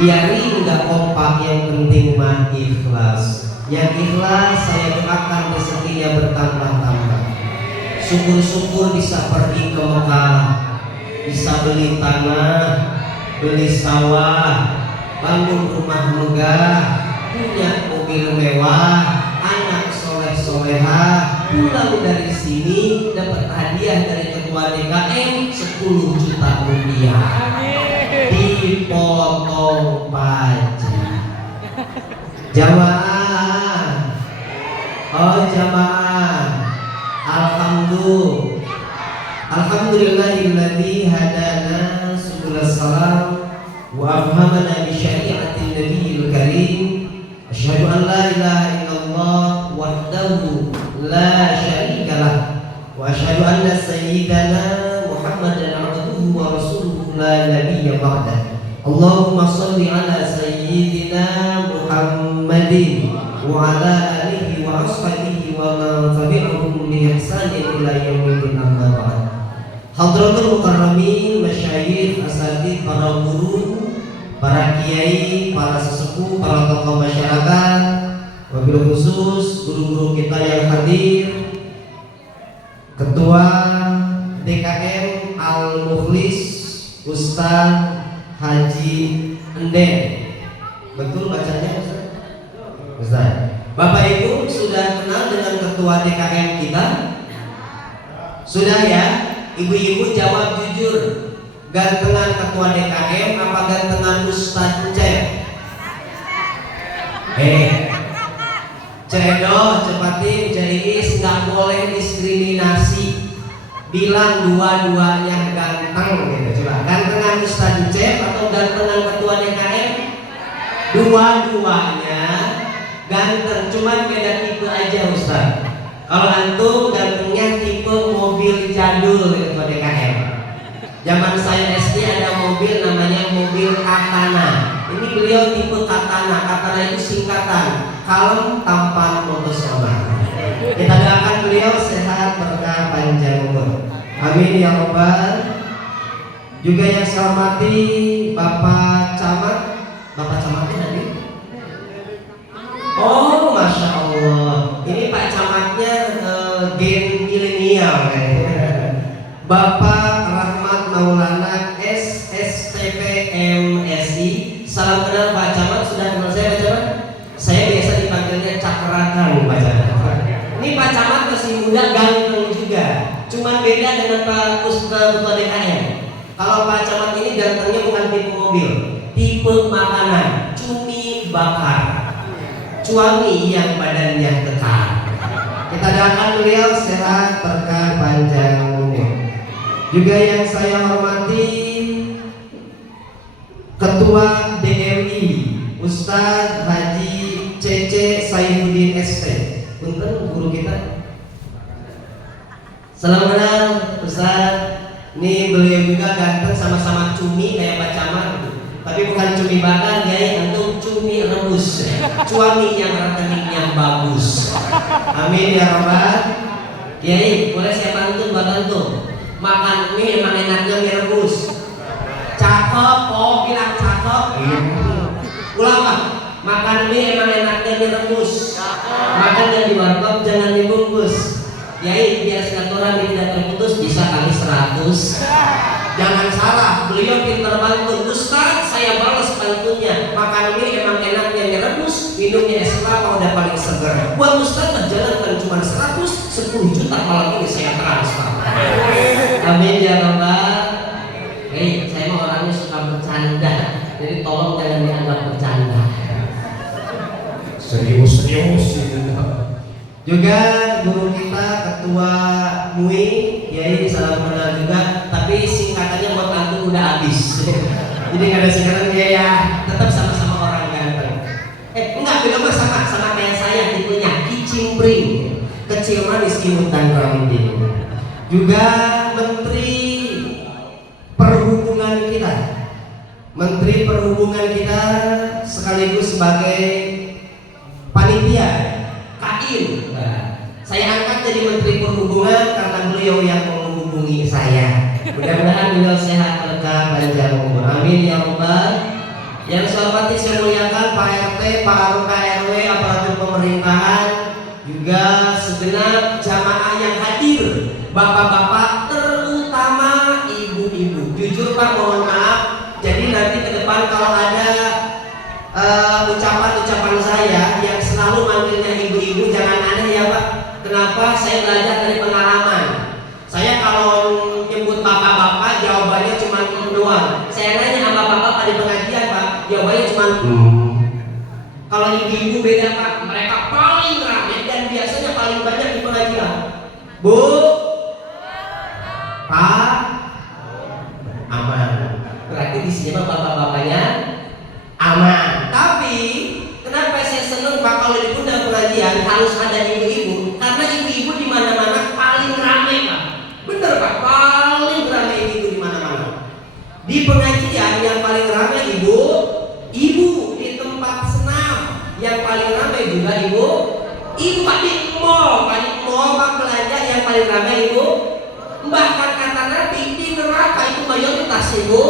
Biarin nggak kompak, yang penting mah ikhlas. Yang ikhlas saya doakan rezekinya bertambah-tambah. Syukur-syukur bisa pergi ke Mekah, bisa beli tanah, beli sawah, bangun rumah megah, punya mobil mewah, anak soleh-solehah, pulang dari sini dapat hadiah dari ketua DKM 10 juta rupiah. Dipotong pajak. Jamaah, oh jamaah, Alhamdulillahilladzi hadana subulas salam wa afhamana bi syari'atin nabiyil karim. Asyhadu an la ilaha illallah wahdahu la syarikalah wa asyhadu anna sayyidana Muhammadan abduhu wa rasuluhu la nabiyya ba'dah. Allahumma shalli ala sayyidina Muhammadin wa ala alihi wa ashabihi wa man tabi'ahum bi ihsanin ila yaumil amma ba'd. Hadratul mukarramin, masyayikh, asatidz, para guru, para kiai, para sesepuh, para tokoh masyarakat, wabil khusus guru-guru kita yang hadir, Ketua DKM Al-Mukhlis Ustaz Haji Enden. Betul bacanya Ustaz? Ustaz. Bapak Ibu sudah kenal dengan Ketua DKM kita? Sudah ya? Ibu-ibu jawab jujur, gantengan Ketua DKM apa gantengan Ustaz Cep? Cedoh, cepatin, Jais, nggak boleh diskriminasi. Bilang dua-duanya ganteng gitu. Coba, gantengan Ustaz Cep atau gantengan Ketua DKM? Dua-duanya ganteng, cuman beda tipe aja Ustaz. Kalau antum gantengnya tipe mobil jadul Ketua DKM. Zaman saya SD ada mobil namanya mobil Katana. Ini beliau tipe Katana. Katana itu singkatan kalem, tampan, motosoman. Kita doakan beliau sehat, berkah, panjang umur. Amin ya Rabbal. Juga yang saya hormati Bapak Camat. Bapak Camatnya tadi? Oh, masya Allah. Ini Pak Camatnya gen milenial Bapak Rahmat Maulana SSTP MSI. Salam kenal Pak Camat. Sudah kenal saya Pak Camat? Saya biasa dipanggilnya Cakrakan Pak Camat. Ini Pak Camat masih muda, ganteng juga. Cuman beda dengan Pak Ustaz Ketua DKM. Kalau Pak Camat ini gantengnya bukan tipe mobil, tipe makanan, cumi bakar, cuami yang badannya kekar. Kita doakan beliau sehat, berkah, panjang umur. Juga yang saya hormati Ketua DMI Ustaz Haji CC Saifuddin ST. Punten guru kita. Salam kenal Ustaz. Ini beliau juga ganteng, sama-sama cumi kayak Pak Camat. Tapi bukan cumi bakar, ya, antum cumi rebus. Cuami yang rekeningnya bagus. Amin ya Rabbal. Kiai, boleh saya pantun buat antum? Makan mie emang enaknya mie rebus. Cakep, oh bilang cakep. Ulang Pak. Makan mie emang enaknya mie rebus. Makan yang di warkop jangan dibungkus. Kiai, biar silaturahmi tidak terputus, bisa kali 100. Jangan salah, beliau pintar pantun. Ustaz, saya balas pantunnya. Makan mie emang enaknya mie rebus, minumnya es kelapa udah paling seger. Buat Ustaz menjalankan cuma 100, 10 juta malam ini saya transfer. Amin ya Rabbal. Hei, saya mau orangnya suka bercanda, jadi tolong jangan dianggap bercanda. Serius. Juga guru kita Ketua MUI Kiai, salam kenal juga. Tapi singkatannya buat antum udah habis. Jadi nggak ada singkatan ya, tetap sama-sama orang ganteng. Enggak, beda mah sama kayak saya tipenya kicimpring, kecil manis imut dan rambing. Juga Menteri Perhubungan kita sekaligus sebagai panitia KAIN. Saya angkat jadi Menteri Perhubungan karena beliau yang menghubungi saya. Mudah-mudahan beliau sehat, berkah, panjang umur. Amin ya Rabbal. Yang saya hormati saya muliakan Pak RT, Pak RW, aparatur pemerintahan, juga segenap jamaah yang hadir, bapak-bapak, terutama ibu-ibu. Jujur Pak, mohon maaf. Jadi nanti ke depan kalau ada ucapan-ucapan saya yang selalu manggilnya ibu-ibu, jangan aneh ya Pak. Kenapa? Saya belajar dari pengalaman. Saya kalau nyebut bapak-bapak jawabannya cuma doang. Saya nanya sama bapak di pengajian Pak, jawabannya cuma Kalau ibu-ibu beda Pak, mereka paling ramai dan biasanya paling banyak di pengajian. Bu, Pak, aman. Berarti di sini bapak-bapaknya aman. Tapi kenapa saya senang Pak kalau diundang pengajian harus ada ibu-ibu? Karena ibu-ibu di mana-mana paling ramai Pak. Bener Pak, paling ramai ibu di mana-mana. Di pengajian yang paling ramai ibu. Di tempat senam yang paling ramai juga ibu. Pak di mall Pak belanja yang paling ramai ibu. Bahkan kata Nabi di neraka itu mayoritas ibu.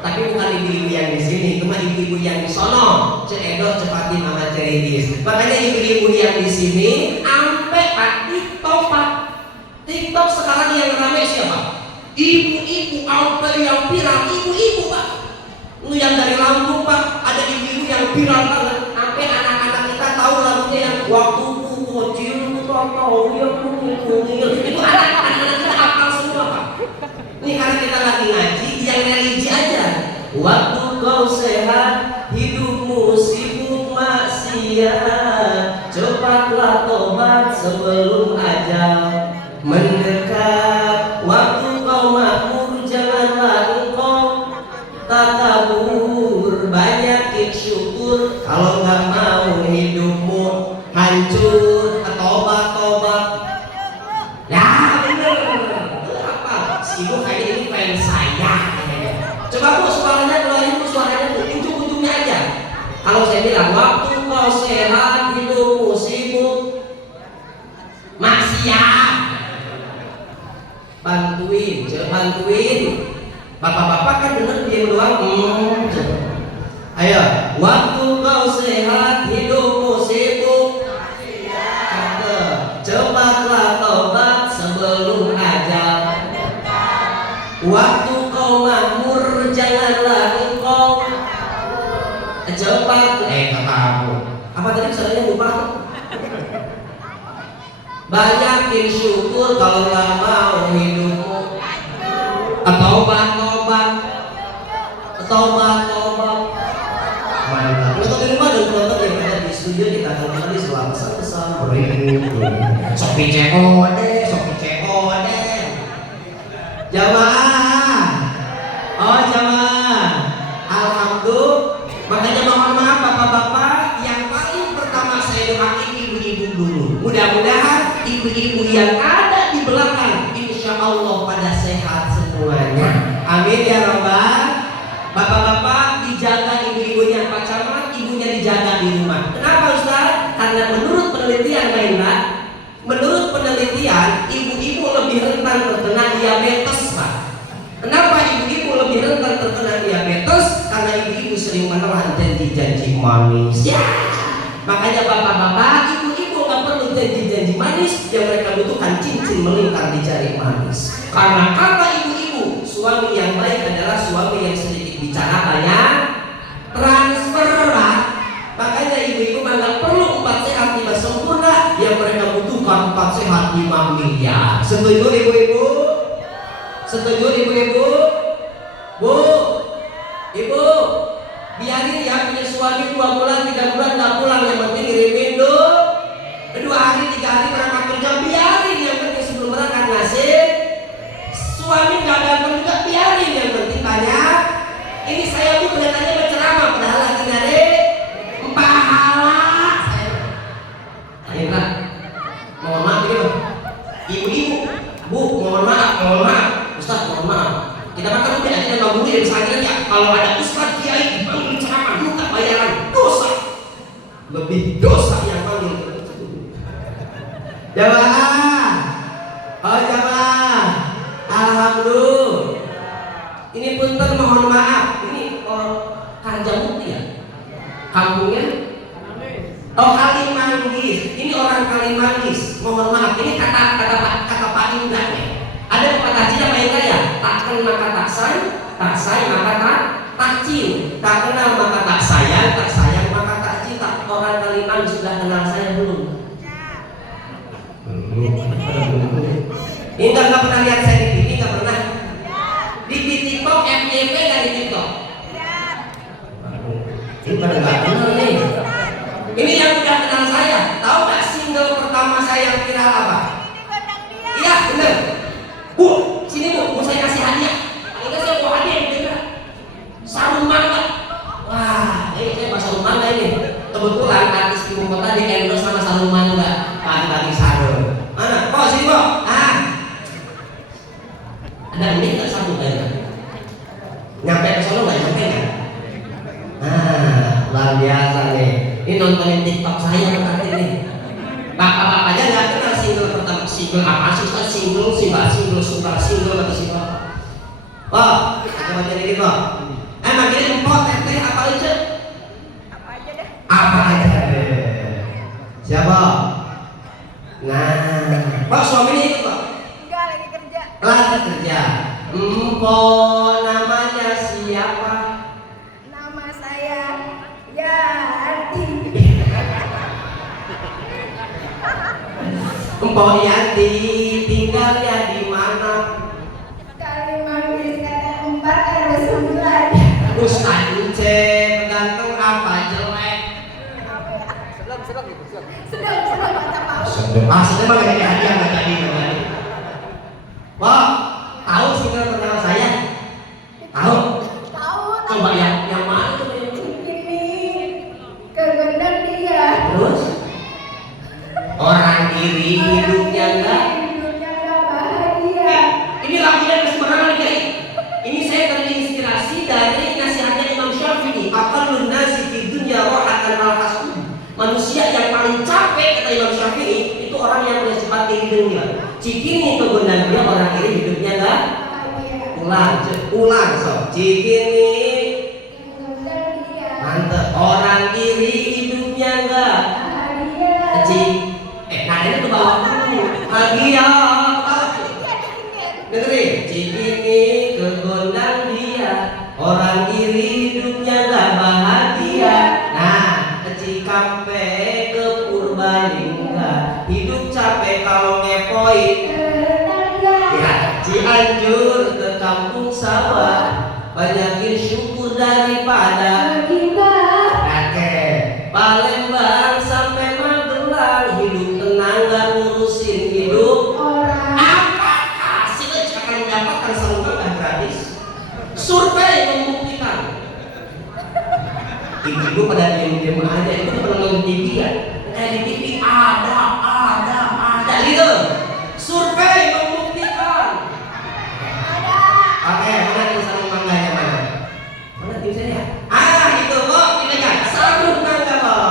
Tapi bukan ibu-ibu yang di sini, cuma ibu-ibu yang di sono, Ceedo, Cepatin, sama Ceridis. Makanya ibu-ibu yang di sini, sampai Pak TikTok Pak. TikTok sekarang yang ramai siapa? Ibu-ibu, sampai yang viral, ibu-ibu Pak. Yang dari Lampung Pak, ada ibu-ibu yang viral banget. Sampai anak-anak kita tahu lagunya yang waktu kecil, tahu yang mungil. Itu anak-anak kita hafal semua Pak. Ini karena kita lagi ngaji, yang religi aja. Waktu kau sehat, hidupmu sibuk maksiat. Cepatlah tobat sebelum ajal mendekat. Waktu kau makmur, janganlah engkau takabur. Banyakin syukur, kalau nggak mau hidupmu hancur. Tobat. Ya bener. Apa? Sibuk kayak ini pengen saya. Coba Bu suaranya keluarin Bu suaranya Bu, ujung-ujungnya aja. Kalau saya bilang waktu kau sehat, hidupmu sibuk maksiat. Bantuin. Bapak-bapak kan bener diam doang. Ayo, waktu kau sehat, hidupmu sibuk maksiat. Cepatlah tobat sebelum ajal. Waktu kau makmur, janganlah engkau cepat. Kata aku. Apa tadi misalnya lupa? Banyakin syukur kalau nggak mau hidupmu. Tobat. Mantap. Kalau di rumah dan penonton yang ada di studio kita akan kembali setelah pesan-pesan berikut. Sopi COD. Jamaah. Alhamdulillah. Makanya mohon maaf bapak-bapak, yang paling pertama saya doain ibu-ibu dulu. Mudah-mudahan ibu-ibu yang ada di belakang insya Allah pada sehat semuanya. Amin ya Rabbal. Bapak-bapak dijaga ibu-ibunya Pak Camat, ibunya dijaga di rumah. Kenapa Ustaz? Karena menurut penelitian ibu-ibu lebih rentan terkena diabetes Pak. Kenapa ibu-ibu lebih rentan terkena diabetes? Karena ibu-ibu sering menelan janji-janji manis. Ya. Makanya bapak-bapak, ibu-ibu nggak perlu janji-janji manis, yang mereka butuhkan cincin melingkar di jari manis. Karena kata ibu-ibu, suami yang baik adalah suami yang sedikit bicara banyak transfer Pak. Makanya ibu-ibu nggak perlu 4 sehat 5 sempurna, yang mereka butuhkan 4 sehat 5 miliar. Setuju ibu-ibu? Setuju ibu-ibu? Bu, ibu, biarin ya punya suami 2 bulan 3 bulan nggak pulang, yang penting kirimin dulu 2 hari 3 hari berangkat kerja, biarin, yang penting sebelum berangkat ngasih. Suami nggak datang juga biarin, yang penting banyak. Ini saya tuh kelihatannya berceramah padahal lagi nyari pahala. Akhirnya mohon maaf gitu ibu-ibu, Bu, mohon maaf Ustaz, mohon maaf. Kita makan udah aja sama guru yang pesantren ya. Kalau ada Ustaz Kiai dipanggil ceramah, minta bayaran, dosa. Kampungnya? Oh, Kalimanggis. Ini orang Kalimanggis. Mohon maaf, ini kata Pak Indra nih. Ada pepatah Cina Pak Indra ya? Tak kenal maka tak sayang maka tak cium. Tak kenal maka tak sayang maka tak cinta. Orang Kalimanggis sudah kenal saya belum? Ini nggak pernah lihat saya di TV, nggak pernah. Di TikTok, FYP nggak di TikTok? Ini pada nggak kenal nih. Ini yang udah kenal saya. Tahu nggak single pertama saya yang viral apa? Iya bener. Bu, sini bu saya kasih hadiah. Ini saya mau hadiah juga. Sarung mangga. Wah, ini saya bahas sarung mangga ini. Kebetulan artis ibu kota di endorse sama sarung mangga. Pagi-pagi sarung. Mana? Oh sini bu. Ada ini nggak sambut aja? Nyampe ke sono nggak nyampe nggak? Luar biasa nih. Ini nontonin TikTok saya berarti nih. Bapak-bapak aja nggak kenal single pertama. Single apa sih? Single sih mbak, single atau single? Oh, ada baca dikit kok. Manggilin empot, teteh apa aja? Apa aja deh. Siapa? Nah, Pak suaminya ikut Pak? Enggak, lagi kerja. Lagi kerja. Empok namanya siapa? Nama saya Yanti. Empok Yanti tinggalnya di mana? Kalimanggis kata 4 RW 9. Ustaz Ucep ganteng apa jelek? Sedang mata mau. Sedang mah kayak hadiah nggak jadi nggak. Wah, tahu single pertama saya? Tahu? Tahu. Coba yang mana tuh? Ini kegendang dia. Terus orang diri hidupnya enggak. Hidupnya enggak bahagia. Ini lagunya sembarangan guys. Ini saya terinspirasi dari nasihatnya Imam Syafi'i. Aqallun nasi fid dunya rahatan al-hasud. Manusia yang paling capek kata Imam Syafi'i itu orang yang punya sifat iri dunia. Cikini kegunaan dia orang iri hidupnya enggak. Ulang so. Cikini Kegendang dia. mantep. Orang iri hidupnya enggak. Bahagia. Nah ini tuh bawa dulu. Bahagia. Dengerin. Cikini kegondang dia. Orang iri hidupnya enggak bahagia. Nah, Cikampek ke Purbalingga. Hidup capek kalau ngepoin. Ya, Cianjur ke kampung sawah. Banyakin syukur daripada Oke, Palembang sampai Magelang. Hidup tenang gak ngurusin hidup apa hasil akan mendapatkan saluran gratis. Survei membuktikan. Ibu pada diem-diem aja, itu pernah nonton TV ya? Kayak di TV ada gitu. Survei membuktikan. Oke, mana yang sarung mangganya mana? Mana tulisannya? Itu kok dipegang sarung mangga kok.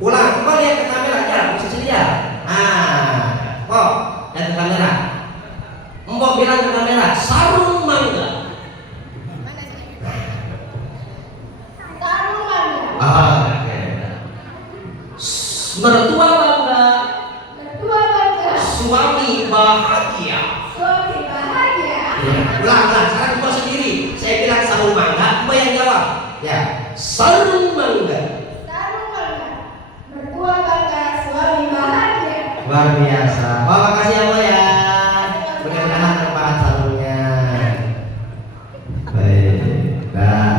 Ulang, kok lihat ke kamera aja, posisi dia. Kok lihat ke kamera. Mbok bilang ke kamera, sarung mangga. Mana sih? Sarungan. Oke. Mertua bangga, Mertua bangga. suami bahagia. Suami bahagia. Ulang, sekarang mbok sendiri. Saya bilang sarung mangga, mbok yang jawab. Ya, sarung mangga. Sarungan. Mertua bangga. Suami bahagia. Luar biasa. Oh, makasih ya mbok ya. Mudah-mudahan bermanfaat sarungnya. Baik. Nah.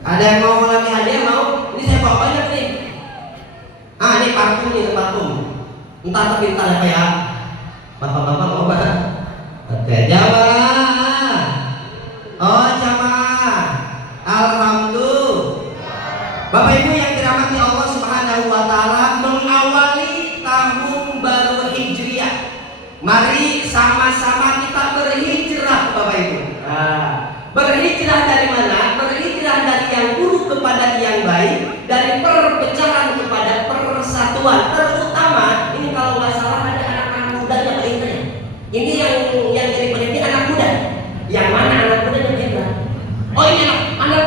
Ada yang mau lagi hadiah mau? Ini saya bawa banyak nih. Ini parfum nih, parfum. Entah tapi entah apa ya. Bapak-bapak mau apa? Oke, jamaah. Oh, jamaah. Alhamdulillah. Bapak Ibu yang dirahmati Allah Subhanahu wa taala, mengawali tahun baru Hijriah. Mari sama-sama kita berhijrah, Bapak Ibu. Berhijrah dari mana? Berhijrah dari yang buruk kepada yang baik, dari perpecahan kepada persatuan. Terutama ini kalau nggak salah ada anak-anak mudanya Pak Indra. Ini yang jadi peneliti anak muda. Yang mana anak mudanya Pak Indra? Oh ini anak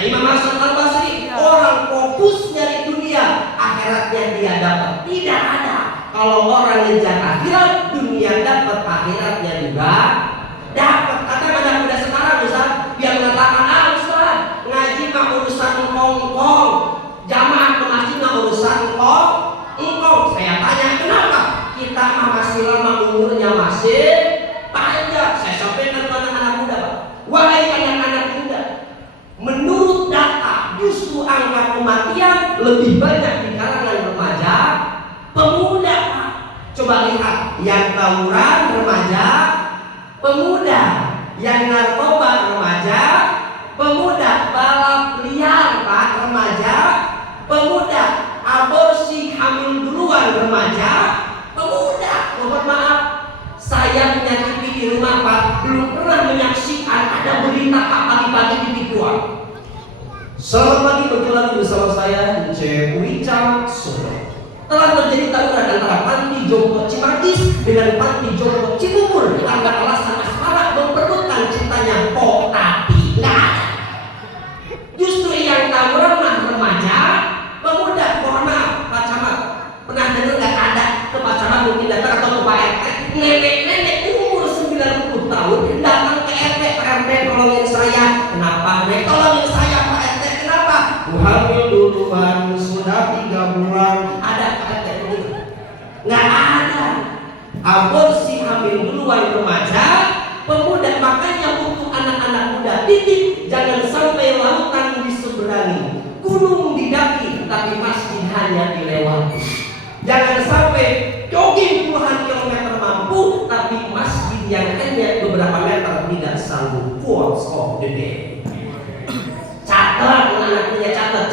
Kata Imam Hasan Al-Basri, orang fokus nyari dunia, akhiratnya dia dapat. Tidak ada. Kalau orang ngejar akhirat, dunia dapat, akhiratnya juga dapat. Kata anak muda sekarang Ustaz, dia mengatakan, Ustaz, ngaji mah urusan engkong, jamaah ke masjid mah urusan engkong. Saya tanya, kenapa? Kita mah masih lama, umurnya masih panjang. Saya sampaikan ke anak-anak muda, Pak. Wahai anak-anak muda, menurut data justru angka kematian lebih banyak di kalangan remaja pemuda, Pak. Coba lihat, yang tawuran remaja pemuda, yang narkoba remaja pemuda, balap liar Pak remaja pemuda, aborsi hamil duluan remaja pemuda. Mohon maaf, saya punya TV di rumah Pak, belum pernah menyaksikan ada berita Pak pagi-pagi di TV. Selamat pagi, berjumpa lagi bersama saya Cek Wicaksono. Telah terjadi tawuran antara Panti Jompo Cimanggis dengan Panti Jompo Cibubur karena alasan asmara memperebutkan cintanya kok tapi nggak ada. Justru yang tawuran mah remaja pemuda. Mohon maaf Pak Camat, pernah dengar nggak ada ke Pak Camat mungkin datang atau ke Pak RT, nenek-nenek umur 90 tahun datang ke RT, Pak RT tolongin saya. Kenapa nek tolongin saya Pak RT? Kenapa? Hamil duluan sudah 3 bulan. Ada Pak RT begitu? Nggak ada. Aborsi hamil duluan remaja pemuda. Makanya untuk anak-anak muda, titik, jangan sampai lautan diseberangi, gunung didaki, tapi masjid hanya dilewati. Jangan sampai jogging puluhan kilometer mampu, tapi masjid yang hanya beberapa meter tidak sanggup. Quotes of the day. Catat, anak-anaknya catat.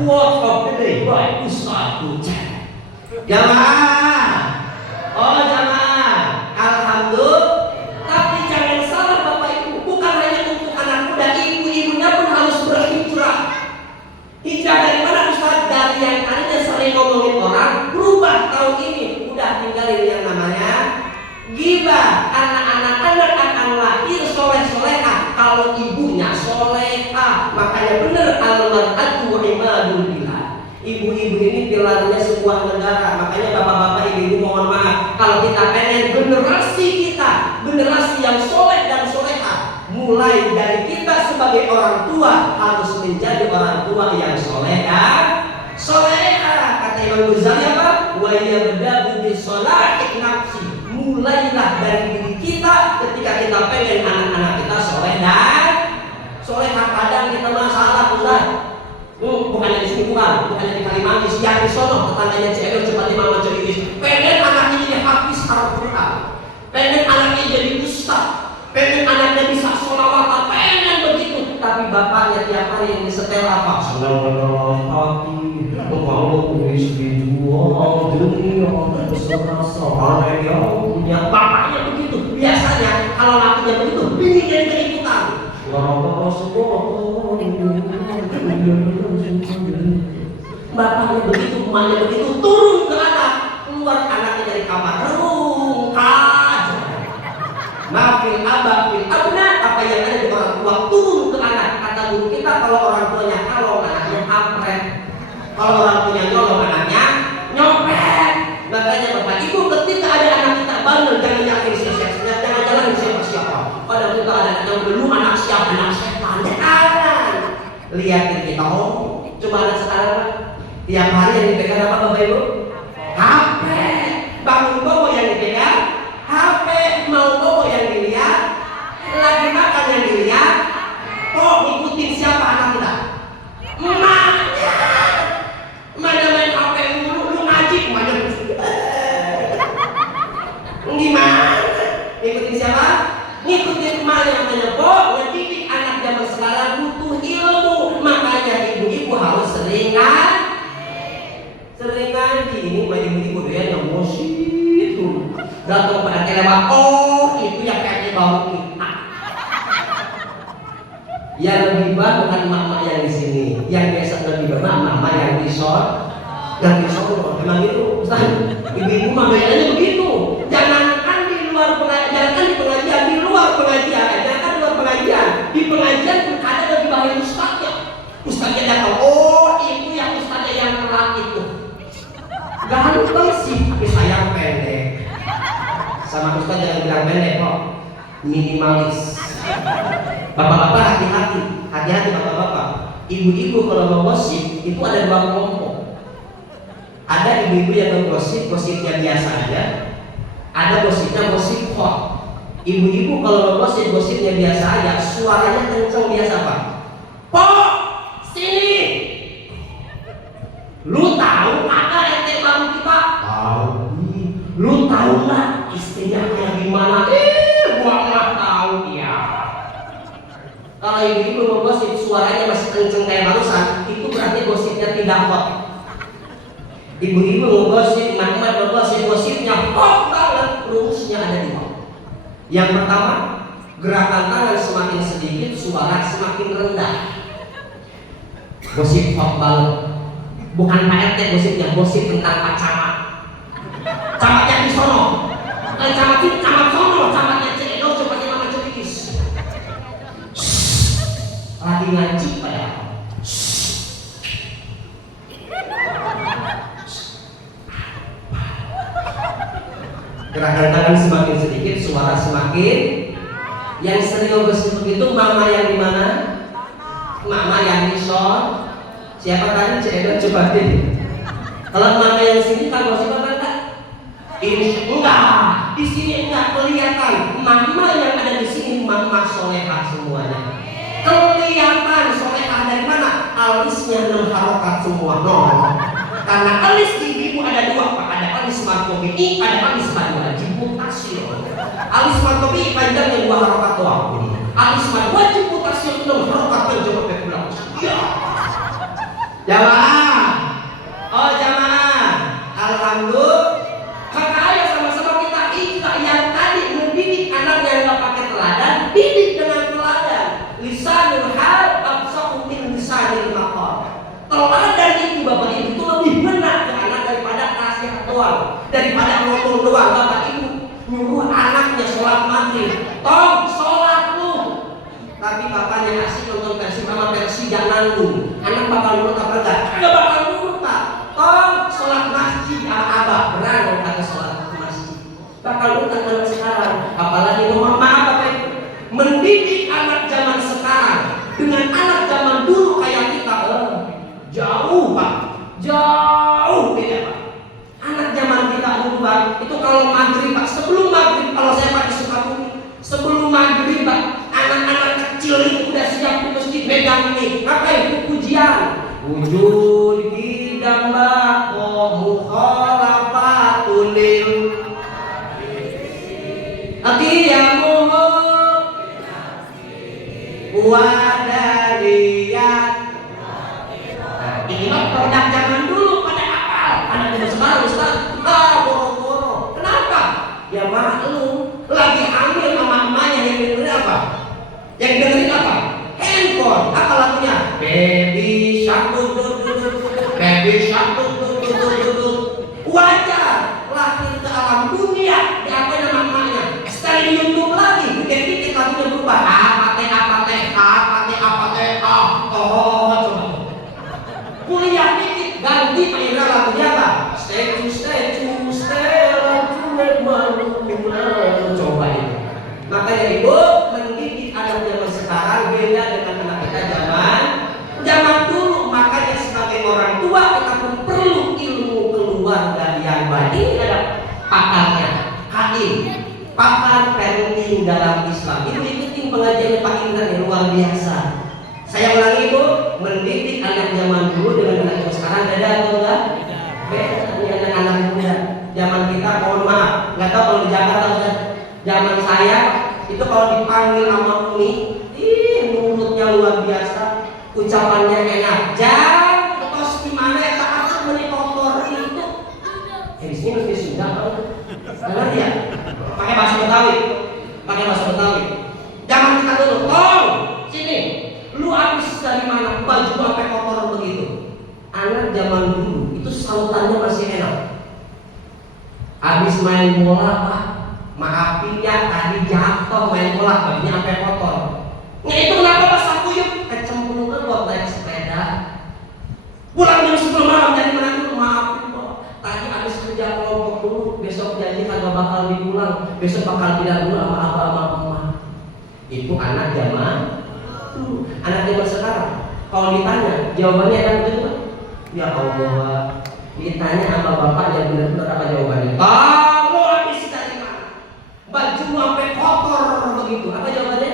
Quotes of the day by Ustaz Ucap. Jamaah, oh jamaah, alhamdulillah. Tapi jangan salah Bapak Ibu, bukan hanya untuk anak muda, ibu-ibunya pun harus berhijrah. Hijrah dari mana Ustaz? Dari yang tadinya sering ngomongin orang, berubah tahun ini udah tinggalin yang namanya ghibah. Anak-anak akan lahir soleh-solehah kalau ibunya solehah. Makanya benar al-mar'atu imadul bilad. Ibu-ibu ini pilarnya sebuah negara. Makanya bapak-bapak, ibu-ibu mohon maaf, kalau kita pengen generasi kita, generasi yang soleh dan solehah, mulai dari kita sebagai orang tua harus menjadi orang tua yang soleh dan solehah. Kata Imam Ghazali apa? Wa yabda'u bi sholati nafsi. Mulailah dari diri kita ketika kita pengen anak-anak kita soleh dan solehah. Kadang kita masalah Ustaz. Bukannya di sini, bukannya di Kalimantan, yang di sono tetangganya Cedok seperti Mama Cedis, pengen anaknya jadi hafiz Al-Quran, pengen anaknya jadi ustaz, pengen anaknya bisa sholawat, pengen begitu. Tapi bapaknya tiap hari yang disetel apa? Selamat pagi, kalau wis dijual dunia serasa yang punya. Bapaknya begitu. Biasanya kalau lakunya begitu, bini jadi keikutan. Bapaknya begitu, emaknya begitu, turun ke anak, keluar anaknya dari kamar, aja. Mafil abafil abna, apa yang ada di orang tua turun ke anak. Kata guru kita, kalau orang tuanya kalong, anaknya kampret. Kalau orang tuanya nyolong, anaknya nyopet. Makanya Bapak Ibu, ketika ada anak kita bandel, jangan yakin siapa-siapa, jangan jalanin siapa-siapa. Padahal kita ada anak yang dulu anak siapa, anak setan, jangan. Lihatin kita, coba anak sekarang, tiap hari yang dipegang apa Bapak Ibu? HP. Bangun bobo yang dipegang HP, mau bobo yang dilihat, lagi makan yang dilihat. Kok ngikutin siapa anak kita? Emaknya. Mana main HP lu ngaji kemana? Gimana? Ngikutin siapa? Ngikutin emaknya. Makanya Bob ngedidik anak zaman sekarang butuh ilmu. Makanya ibu-ibu harus sering ngaji. Ini mah ibu-ibu doyan yang emosi itu. Datang pada kelewat, oh itu yang kayaknya bau kita. Yang gibah bukan mama yang di sini. Yang biasa ngegibah mama yang di Solo. Memang itu, Ustaz. Ibu-ibu mah doyannya begitu. Jangankan di luar pengajian, jangankan di pengajian, di luar pengajian, jangankan di luar pengajian. Di pengajian pun ada lagi bahaya ustaznya. sama Ustaz jangan bilang pendek kok, minimalis. Bapak-bapak hati-hati, hati-hati bapak-bapak. Ibu-ibu kalau mau gosip itu ada dua kelompok. Ada ibu-ibu yang gosip, gosipnya biasa aja. Ada gosipnya gosip hot. Ibu-ibu kalau mau gosip, gosipnya biasa aja. Suaranya kenceng biasa pak. Pok, sini. Lu tahu ada ente baru kita? Tahu. Lu tahu nggak istrinya kayak gimana? Gua nggak tahu dia. Kalau ibu-ibu mau gosip, suaranya masih kenceng kayak barusan, itu berarti gosipnya tidak hot. Ibu-ibu mau gosip, emak-emak mau gosip, gosipnya hot banget, rumusnya ada di bawah. Yang pertama, gerakan tangan semakin sedikit, suara semakin rendah. Gosip hot banget. Bukan Pak RT gosipnya, gosip tentang Pak Camat. Camatnya di sono. Camat sono, camatnya Cedo, camatnya Mama Cekis. Lagi ngaji padahal. Gerakan tangan semakin sedikit, suara semakin. Yang sering gosip begitu mama yang di mana? Mama yang di sono. Siapa tadi Cedo coba deh. Kalau mama yang sini kan gosip apa enggak? Ini enggak, di sini enggak kelihatan. Mama yang ada di sini mama solehah semuanya. Kelihatan solehah dari mana? Alisnya 6 harokat semua. No. Karena alis di ibu ada 2 pak. Ada alis martobi, ada alis wajib mutasi. Alis martobi panjangnya 2 harokat doang. Alis wajib mutasi 6 harokat yang coba pulang. Ya. Jamaah. Oh jamaah. Alhamdulillah. Maka ayo sama-sama kita yang tadi mendidik anak yang nggak pakai teladan, didik dengan teladan. Lisanul hal absahu min lisanil maqal. Teladan itu bapak ibu itu lebih benar ke anak daripada nasihat doang, daripada ngomong doang. Bapak ibu nyuruh anaknya sholat maghrib, tong sholat lu. Tapi bapaknya asik nonton versi sama versi gak nanggung. Anak bakal nurut apa enggak? Enggak bakal nurut pak. Tong sholat masjid abah berang kata sholat masjid. Bakal nurut anak sekarang. Apalagi mohon maaf bapak ibu, mendidik anak zaman sekarang dengan anak zaman dulu kayak kita jauh pak, jauh beda pak. Anak zaman kita dulu pak, itu kalau maghrib pak, sebelum maghrib kalau saya pakai Sukabumi, sebelum maghrib pak, anak-anak kecil itu udah siap di masjid megang ini, ngapain? Pujian. Wujud hidam bako mukhalafatul lil aqiyamu wadariyat. Nah, ini mah produk zaman dulu pada akal. Anak zaman sekarang Ustaz, boro-boro. Kenapa? Ya maklum, lagi hamil sama emaknya yang dengerin apa? Yang dengerin apa? Handphone. Apa lagunya? Baby shark baby shark wajar lahir ke alam dunia diapain sama emaknya. Sekali di YouTube lagi dikit-dikit lagunya berubah. Oh coba kuliah dikit ganti pengira lagunya apa? Stay coba itu. Makanya ibu mendidik anak zaman sekarang beda dengan anak kita zaman dulu. Makanya sebagai orang tua kita pun perlu ilmu keluarga yang baik. Ini ada pakarnya, Hakim, pakar parenting dalam Islam. Ibu ikutin pengajian Pak Indra yang luar biasa. Saya ulangi ibu, mendidik anak zaman dulu dengan anak zaman sekarang beda atau enggak? Beda. Ini anak-anak muda zaman kita, mohon maaf, nggak tahu kalau di Jakarta Ustaz. Zaman saya itu kalau dipanggil sama Umi, mulutnya luar biasa, ucapannya enak. Jangan tos di mana ya tak beli kotor itu. Di sini mesti sudah tahu. Dengar ya? Pakai bahasa Betawi. Jangan kita dulu, tong sini. Lu habis dari mana? Baju sampai kotor begitu. Anak zaman dulu itu sautannya masih enak. Habis main bola pak, maafin ya tadi jatuh main bola, bajunya sampai kotor. Nah itu kenapa basah kuyup? Kecemplungan buat naik sepeda. Pulang jam 10 malam dari mana dulu? Maafin kok. Tadi habis kerja kelompok dulu, besok janji kagak bakal dipulang. besok bakal bilang dulu sama abah sama emak. Itu anak zaman dulu. Anak zaman sekarang kalau ditanya jawabannya enak betul. Ya Allah, ditanya sama bapak yang benar-benar apa jawabannya? Kalau habis dari mana? Baju sampai kotor begitu. Apa jawabannya?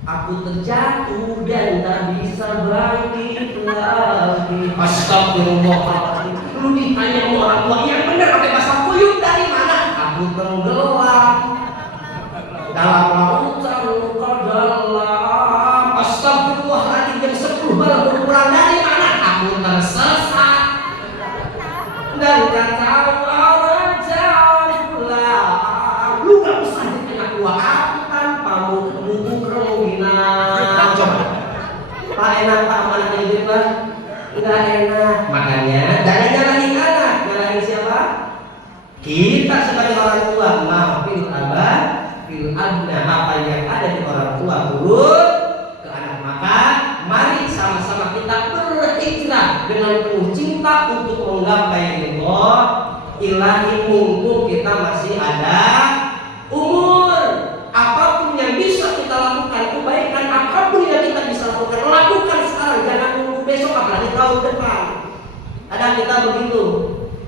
Aku terjatuh dan tak bisa bangkit lagi. Astagfirullahaladzim. Lu ditanya sama orang tua yang benar pakai bahasa kuyuk dari mana? Aku tenggelam dalam lautan luka dalam. Astagfirullahaladzim, jam 10 malam pulang dari mana? Aku tersesat dan gak tahu arah jalan pulang. Lu gak usah jadi anak gua, aku tanpamu buku kemungkinan. Coba Pak enak Pak mana kayak Pak? Enggak enak. Makanya jangan nyalahin anak. Nyalahin siapa? Kita sebagai orang tua. Maafil abah fil adna, apa yang ada di orang tua turun ke anak. Maka mari sama-sama kita berikhtiar dengan penuh cinta untuk menggapai ridho ilahi. Mumpung kita masih ada umur, apapun yang bisa kita lakukan, kebaikan apapun yang kita bisa lakukan sekarang, jangan tunggu besok apalagi tahun depan. Kadang kita begitu,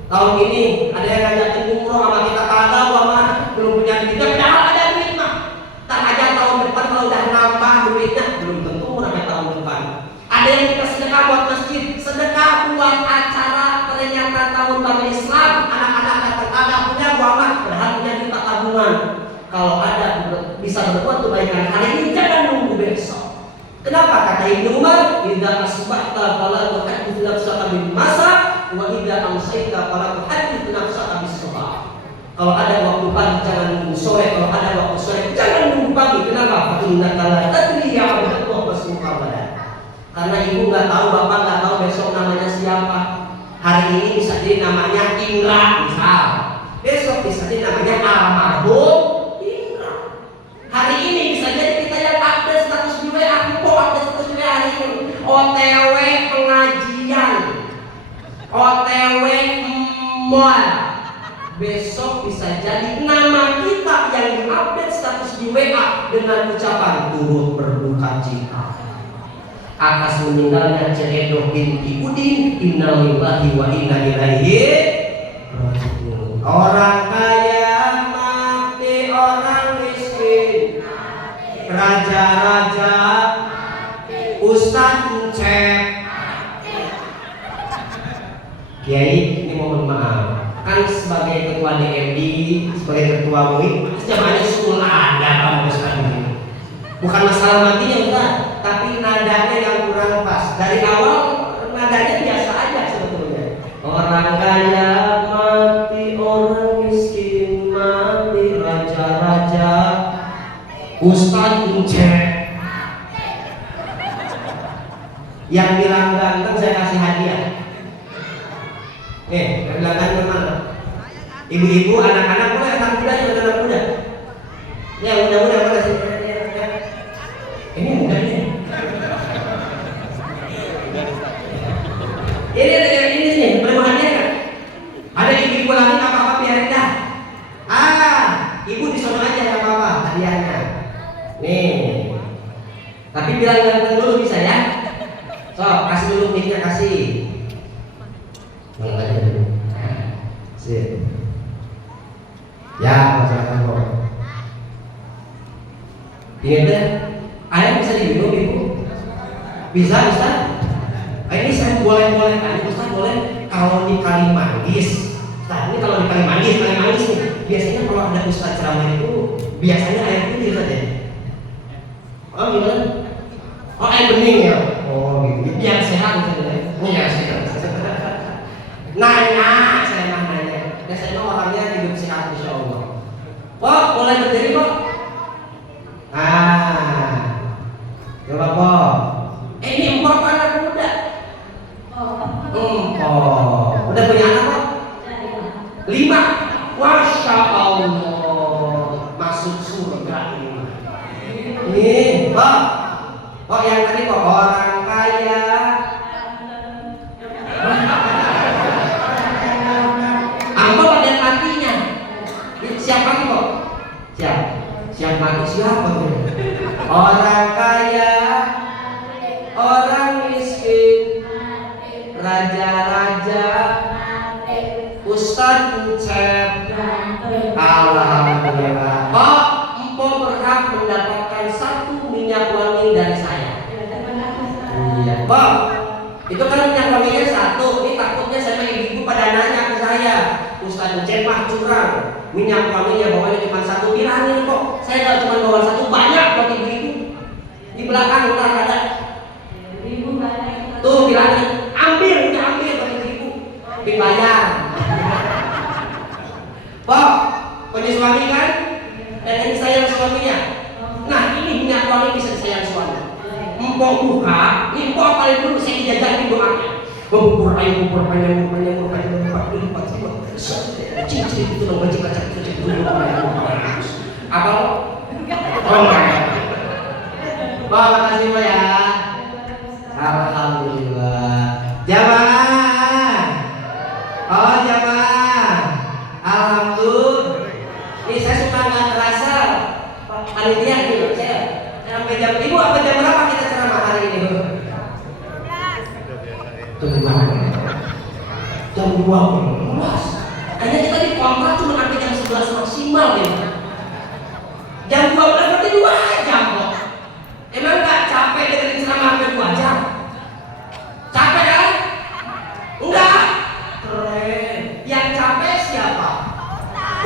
tahun ini ada yang ngajakin umroh sama kita kagak, sama belum punya duitnya, padahal ada duit mah. Tak aja tahun depan kalau udah nambah duitnya, belum tentu sampai tahun depan. Ada yang kita sedekah buat masjid, sedekah buat acara peringatan tahun baru Islam, anak-anak datang ada punya gua mah, padahal punya duit tabungan. Kalau ada bisa berbuat kebaikan hari ini, jangan nunggu besok. Kenapa? Kata Ibnu Umar, idza asbahta fala tuhaddits nafsaka bil masa wa idza amsayta fala tuhaddits nafsaka bis sabah. Kalau ada waktu pagi jangan nunggu sore, kalau ada waktu sore jangan nunggu pagi. Kenapa? Fa innaka la tadri ya'budu wa basmuka badan. Karena ibu nggak tahu, bapak nggak tahu besok namanya siapa. Hari ini bisa jadi namanya Indra misal, besok bisa jadi namanya almarhum Indra. Hari ini bisa jadi kita yang update status di WA, aku update status di WA hari ini OTW pengajian, OTW mall. Besok bisa jadi nama kita yang diupdate status di WA dengan ucapan turut berduka cita atas meninggalnya Ceredoh binti Udin, innalillahi wa inna ilaihi raji'un. Orang kaya mati, orang miskin mati, raja-raja mati, ustadz cek kiai. Ini mohon maaf, kan sebagai ketua DMD, sebagai ketua MUI, jamaahnya sul ada kamu ustadz. Bukan masalah matinya Ustaz, tapi nadanya yang kurang pas. Dari awal nadanya biasa aja sebetulnya. Orang kaya mati, orang miskin mati, raja-raja ustadz cek. Yang bilang ganteng saya kasih hadiah. Yang bilang ganteng mana? Ibu-ibu, anak-anak mulai, anak muda juga anak muda. Ya muda-muda mana sih? Ini muda nih. Ini nih, boleh hadiah kan? Ada ibu-ibu lagi nggak apa-apa biarin dah. Ibu di sana aja nggak apa-apa hadiahnya. Nih. Tapi bilang ganteng dulu bisa ya? So, kasih dulu mic-nya, kasih. Yang aja dulu. Sip. Ya, masyarakat kok. Ingat ya? Air bisa diminum ibu? Bisa Ustaz? Ini saya boleh tanya Ustaz, boleh kalau di Kalimanggis. Ustaz, ini kalau di Kalimanggis nih, biasanya kalau ada Ustaz ceramah itu biasanya air putih saja. Oh gimana? Oh air bening ya? Oh gitu. Biar sehat Ustaz ya? Iya sehat. Nanya, saya nanya. Biasanya orangnya hidup sehat insya Allah. Kok boleh berdiri kok? Coba kok. Ini empok anak muda. Empok. Udah punya anak kok? 5. Masya Allah. Masuk surga ini. Nih, kok yang tadi kok orang kaya. Apa bagian matinya? Siapa kok? Cep. Alhamdulillah. Pak, empok berhak mendapatkan 1 minyak wangi dari saya. Iya, Pak. Itu kan minyak wanginya 1. Ini takutnya sama ibu-ibu pada nanya ke saya, Ustaz Cep mah curang. Minyak wanginya bawanya cuma 1. Bilangin kok, saya nggak cuma bawa 1, banyak buat ibu-ibu. Di belakang udah ada. Tuh bilangin, ambil, udah ambil buat ibu-ibu. Dibayar. Pak, punya suami kan? Dan ini sayang suaminya. Nah, ini minyak wangi bisa sayang suami. Empok buka, ini empok paling dulu saya dijajakin doanya. Bubur ayam, bubur panjang, cincin itu dong, baju kaca itu apa lo? Oh enggak. Pak, makasih Pak ya. Alhamdulillah. Jamaah. Oh jamaah. Alhamdulillah. Ini saya suka nggak terasa. Panitia gitu. Saya sampai jam ibu apa jam berapa kita ceramah hari ini? Jam 12. Hanya kita di kontrak cuma sampai jam 11 maksimal ya. Jam 12 berarti 2 jam kok. Emang nggak capek dengerin ceramah sampai 2 jam? Capek kan? Enggak. Keren. Yang capek siapa?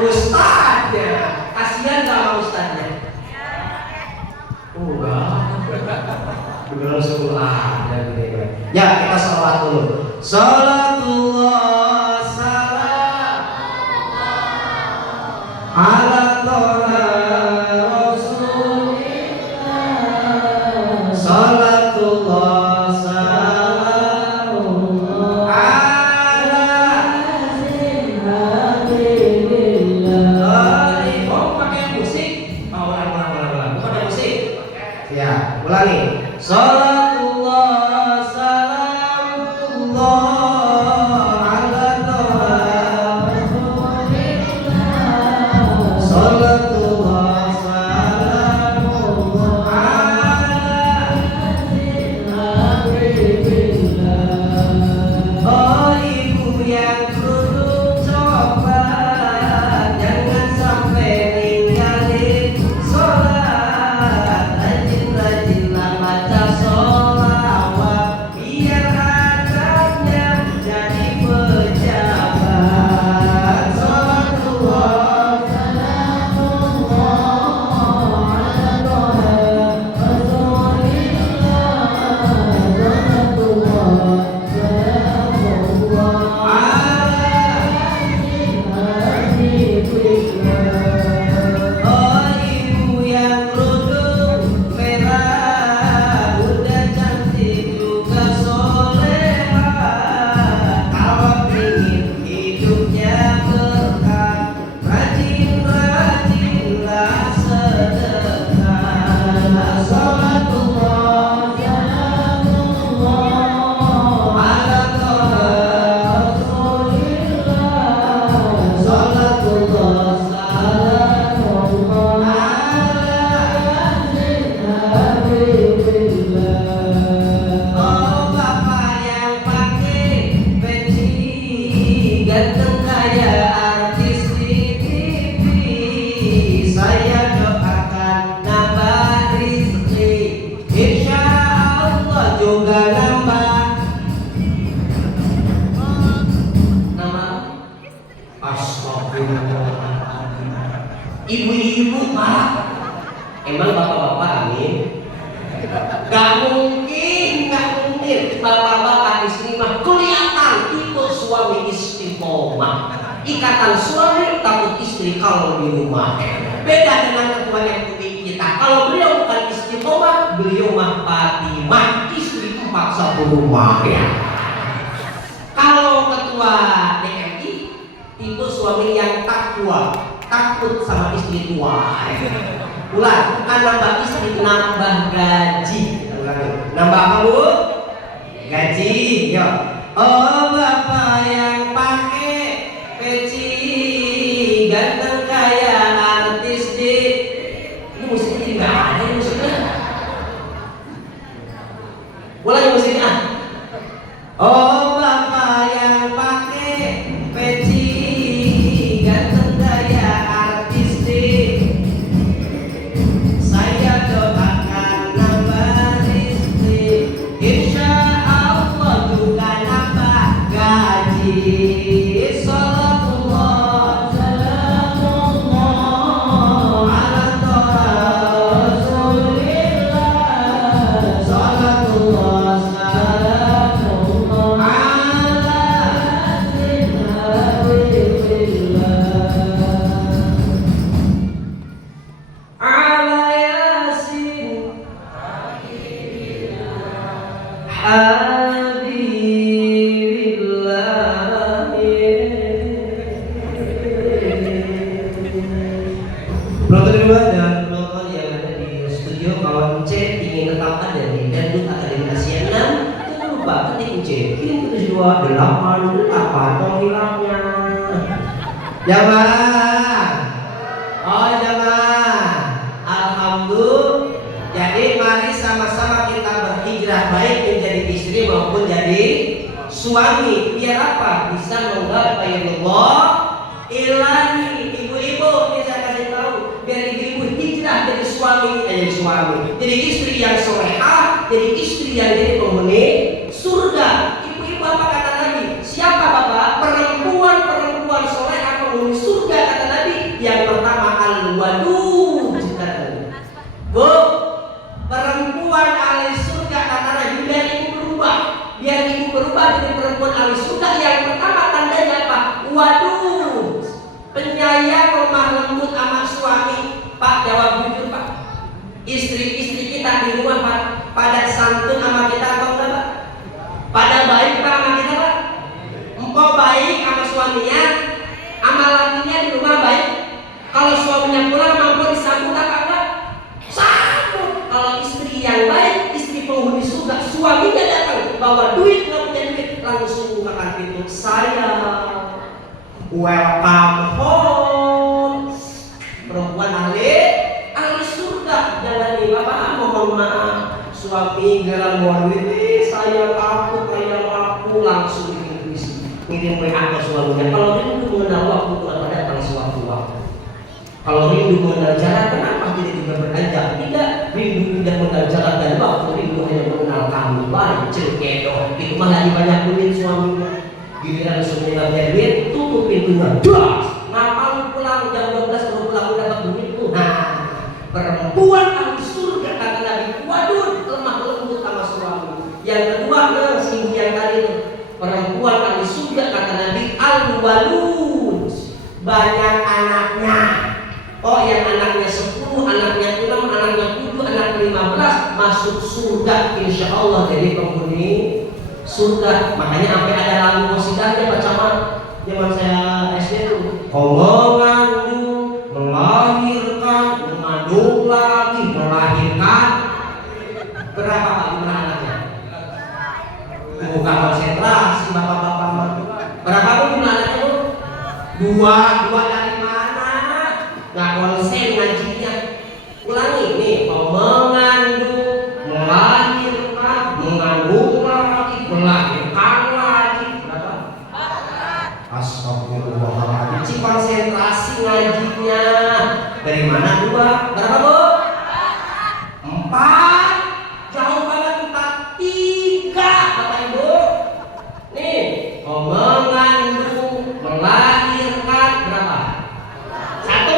Ustadznya. Kasihan nggak sama ustadznya? Enggak. Udah langsung ada gitu. Ya kita sholat dulu. Salatullah salam ala toha rasulillah. Salatullah salam ala habibillah. Oh pakai musik? Oh ulang. Bukan musik. Ya ulangi. Salatullah salamullah ala toha rasulillah. Salatullah salamullah ala habibillah. Oh ibu yang kerudung coklat, jangan sampai ninggalin sholat. Rajin-rajinlah baca sholawat, biar adabnya jadi pejabat. Salatullah salamullah ala toha rasulillah. Salatullah salamullah ala habibillah. Oh ibu yang kerudung merah, udah cantik juga soleha. Kalau ingin hidupnya berkah, rajin-rajinlah sedekah. Salatullah salamullah ala toha rasulillah. Salatullah salamullah ala habibillah. Oh bapak yang pakai peci, ganteng kaya artis di TV, saya doakan nambah rezeki, insya Allah juga nambah. Nama Astagfirullah. Ibu-ibu Pak, emang bapak-bapak amin? Gak mungkin bapak-bapak di sini mah kelihatan itu suami istiqomah. Ikatan suami takut istri kalau di rumah. Beda dengan ketua MUI kita. Kalau beliau bukan istiqomah, beliau mah Fatimah, istri 4 satu rumah ya. Kalau ketua DMI itu suami yang takwa, takut sama istri tua. Ulang, bukan nambah istri, nambah gaji. Nambah apa bu? Gaji. Yo. Oh bapak yang pakai peci, ganteng kaya artis di. Ini musiknya jadi nggak ada ini musiknya. Ulangi musiknya. Oh bapak yang pakai peci, Penonton di rumah dan penonton yang ada di studio, kawan C ingin tetap ada di Dangdut Akademi Asia 6, jangan lupa ketik C kirim ke 7288 tolong hilangnya. Jamaah, oh jamaah, alhamdulillah. Jadi mari sama-sama kita berhijrah baik menjadi istri maupun jadi suami. Biar apa? Bisa menggapai Allah ilahi. Ibu-ibu, ini saya kasih tahu, biar ibu-ibu hijrah jadi suami, jadi istri yang solehah, jadi istri yang jadi penghuni surga. Ibu-ibu apa kata Nabi? Siapa bapak? Perempuan solehah penghuni surga kata Nabi. Yang pertama al-wadud. Bu, perempuan ahli surga kata Nabi. Biar ibu berubah jadi perempuan ahli surga. Yang pertama tandanya apa? Wadud, penyayang, lemah lembut amat suami. Pak, jawab jujur Pak, istri-istri kita di rumah Pak, pada santun sama kita atau enggak Pak? Pada baik Pak sama kita Pak? Empok baik sama suaminya, sama lakinya di rumah baik. Kalau suaminya pulang mampu disambut apa enggak? Sambut. Kalau istri yang baik, istri penghuni surga, suaminya datang bawa duit, nggak punya duit, langsung bukakan pintu, saya welcome home. Perempuan ahli surga. Jangan nih bapak mohon maaf, suami geran bawa duit, saya aku kayak aku, langsung ngirim WA ke suaminya. Kalau rindu mengenal waktu itu akan datang sewaktu-waktu. Kalau rindu mengenal jalan, kenapa tidak juga beranjak? Tidak, rindu tidak mengenal jalan dan waktu, rindu hanya mengenal kamu. Baik, cekedoh, itu malah banyak duit suaminya. Giliran suaminya bayar duit, tutup pintunya, das. Ngapa pulang jam 12 baru pulang dapat duit tuh? Nah, perempuan ahli surga kata Nabi, wadud, lemah lembut sama suami. Yang kedua, singgung yang tadi itu, perempuan ahli surga kata Nabi, al-walud, banyak anaknya. Oh, yang anaknya 10, anaknya 6, anaknya 7, anak 15 masuk surga, insya Allah jadi penghuni surga. Makanya sampai ada lagu musikanya Pak Camat zaman saya SD itu, kau mengandung, melahirkan, mengandung lagi, melahirkan. Berapa Pak jumlah anaknya? Bukan konsentrasi bapak-bapak. Berapa tuh jumlah anaknya tuh? Dua dari mana? Nggak konsen ngajinya. Ulangi nih, kau mengandung, melahirkan, mengandung lagi, melahirkan lagi. Berapa? Astagfirullahaladzim. Si konsentrasi ngajinya. Dari mana dua? Berapa Bu? 4. Jauh banget 4. 3 Bapak Ibu. Nih, kau mengandung, melahirkan berapa? 1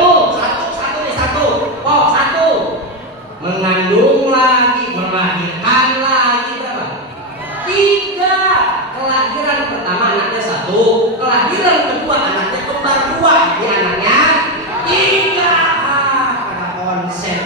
nih 1. Oh 1. Mengandung lagi, melahirkan lagi berapa? 3. Kelahiran pertama anaknya 1, kelahiran kedua anaknya kembar 2, jadi anaknya 3. Pada konsen.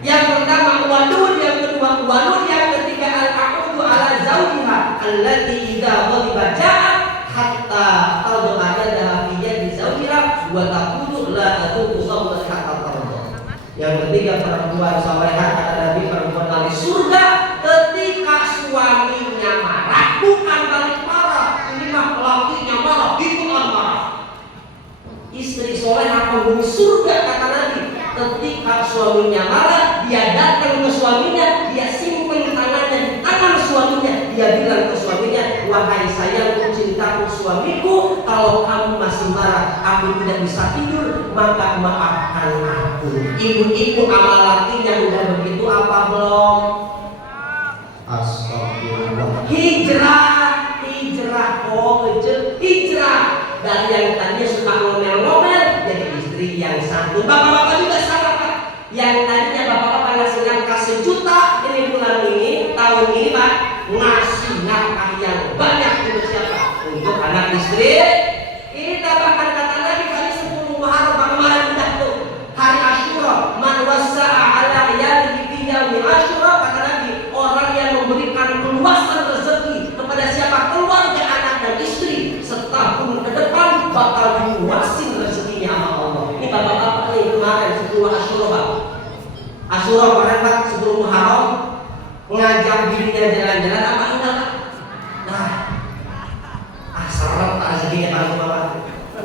Yang pertama wadud, yang kedua walud, yang ketiga al-aqudu ala zawjiha allati idza ghadiba ja'at hatta tad'a yadaha fi yadi zawjiha wa taqulu la atuqu sawta hatta tarda. Yang ketiga perempuan salehah kata Nabi, perempuan ahli surga ketika suaminya marah, bukan balik marah, ini mah lakinya marah, ikutan marah. Istri solehah penghuni surga kata Nabi, ketika suaminya marah, dia datang ke suaminya, dia simpen tangannya di tangan suaminya, dia bilang ke suaminya, wahai sayangku, cintaku, suamiku, kalau kamu masih marah, aku tidak bisa tidur, maka maafkan aku. Ibu-ibu amal lakinya udah begitu apa belum? Astagfirullah. Hijrah dari yang tadinya suka ngomel-ngomel jadi istri yang santun. Bapak-bapak juga sama Pak. Yang tadinya bapak-bapak ngasih nafkah 1 juta, ini bulan ini, tahun ini Pak, ngasih nafkah yang banyak untuk siapa? Untuk anak istri. Kita bahkan kata Nabi kali 10 Muharram kemarin udah tuh hari Asyura, man wasa'a ala yadihi fi yaumi Asyura, kata Nabi, orang yang memberikan perluasan rezeki kepada siapa? Keluarga, anak dan istri. Setahun ke depan bakal diluasin rezekinya sama Allah. Ini bapak-bapak nih kemarin sebelum Asyura, Asyura kemarin Pak, sebelum Muharram ngajak dirinya jalan-jalan apa enggak? Nah, asal rezekinya Pak Bapak.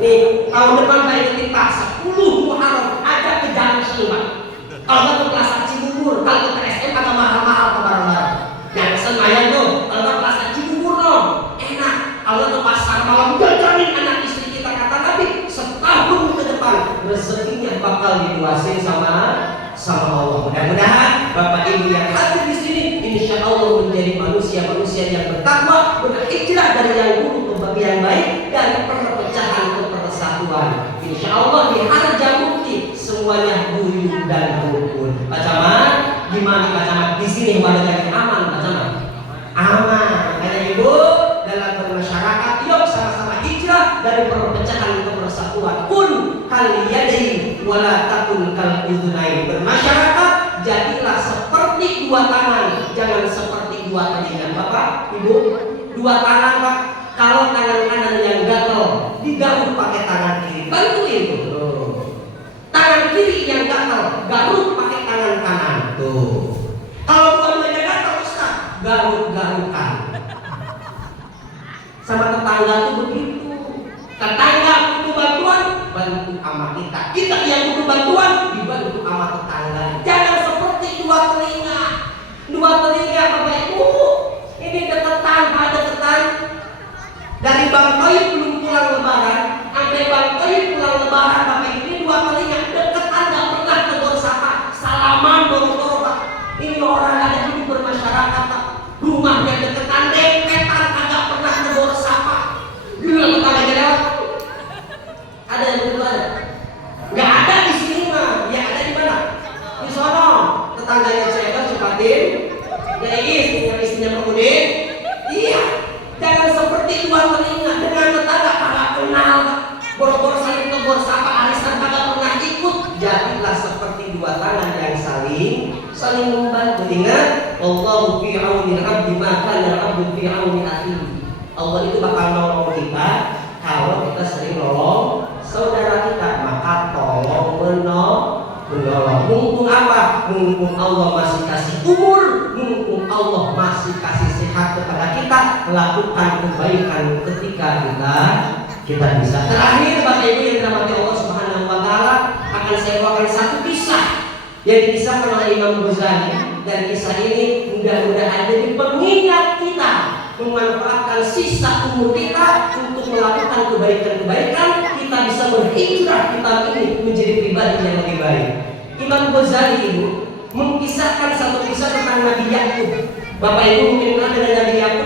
Nih tahun depan kayak kita 10 Muharram ada ke Junction Pak. Kalau nggak ke Plaza Cibubur, kalau ke TSM agak mahal-mahal ke barang-barang. Junction lumayan tuh. Kalau nggak Plaza Cibubur dong, enak. Kalau ke pasar malam jajanin anak istri kita, kata Nabi, setahun ke depan rezekinya bakal diluasin sama Allah. Mudah-mudahan Bapak Ibu yang hadir di sini, insya Allah menjadi manusia-manusia yang bertakwa, berhijrah dari yang buruk ke yang baik, dari perpecahan ke persatuan. Insya Allah di harja mukti semuanya buyut dan rukun. Pak Camat, gimana Pak Camat? Di sini warganya aman Pak Camat? Aman. Makanya Ibu dalam bermasyarakat, yuk sama-sama hijrah dari perpecahan ke persatuan. Kun kal yadain wala takun kal udhunain. Bermasyarakat jadilah seperti dua tangan, jangan seperti dua telinga. Bapak, Ibu, dua tangan Pak. Kalau tangan kanan yang gatal, digaruk pakai tangan kiri. Bantuin tuh. Tangan kiri yang gatal, garuk pakai tangan kanan. Tuh. Kalau dua-duanya gatal, Ustaz, garuk-garukan. Sama tetangga tuh begitu. Tetangga butuh bantuan, bantu sama kita. Kita yang butuh bantuan, dibantu sama tetangga. Jangan seperti dua telinga. Dua telinga Bapak Ibu. Ini deketan, ada deketan. Dari Bang Toib belum pulang lebaran, sampai Bang Toib pulang lebaran, Bapak Ibu, ini dua telinga deketan, gak pernah tegur sapa, salaman boro-boro Pak. Ini orang ada hidup bermasyarakat Pak. Rumahnya deketan, dempetan, agak pernah tegur sapa. Gila tetangganya lewat. Ada yang begitu ada? Gak ada di sini mah. Ya ada di mana? Di sono. Tetangganya Ceker, Cipatin, yang istrinya Pemudin. Iya. Jangan seperti dua telinga dengan tetangga kagak kenal, boro-boro saling tegur sapa, arisan kagak pernah ikut. Jadilah seperti dua tangan yang saling membantu. Ingat, Allahu fi auni al-'abdi ma kana al-'abdu fi auni akhihi. Allah itu bakal nolong kita kalau kita sering nolong saudara kita, maka tolong menolong. Mumpung apa? Mumpung Allah masih kasih umur, mumpung Allah masih kasih sehat kepada kita, lakukan kebaikan ketika kita bisa. Terakhir Bapak Ibu yang dirahmati Allah Subhanahu wa taala, akan saya bawakan satu kisah yang dikisahkan oleh Imam Ghazali, dan kisah ini mudah-mudahan jadi pengingat kita memanfaatkan sisa umur kita untuk melakukan kebaikan-kebaikan. Kita bisa berhijrah kita ini menjadi pribadi yang lebih baik. Imam Ghazali Ibu mengkisahkan satu kisah tentang Nabi Yakub. Bapak Ibu mungkin kenal dengan Nabi Yakub.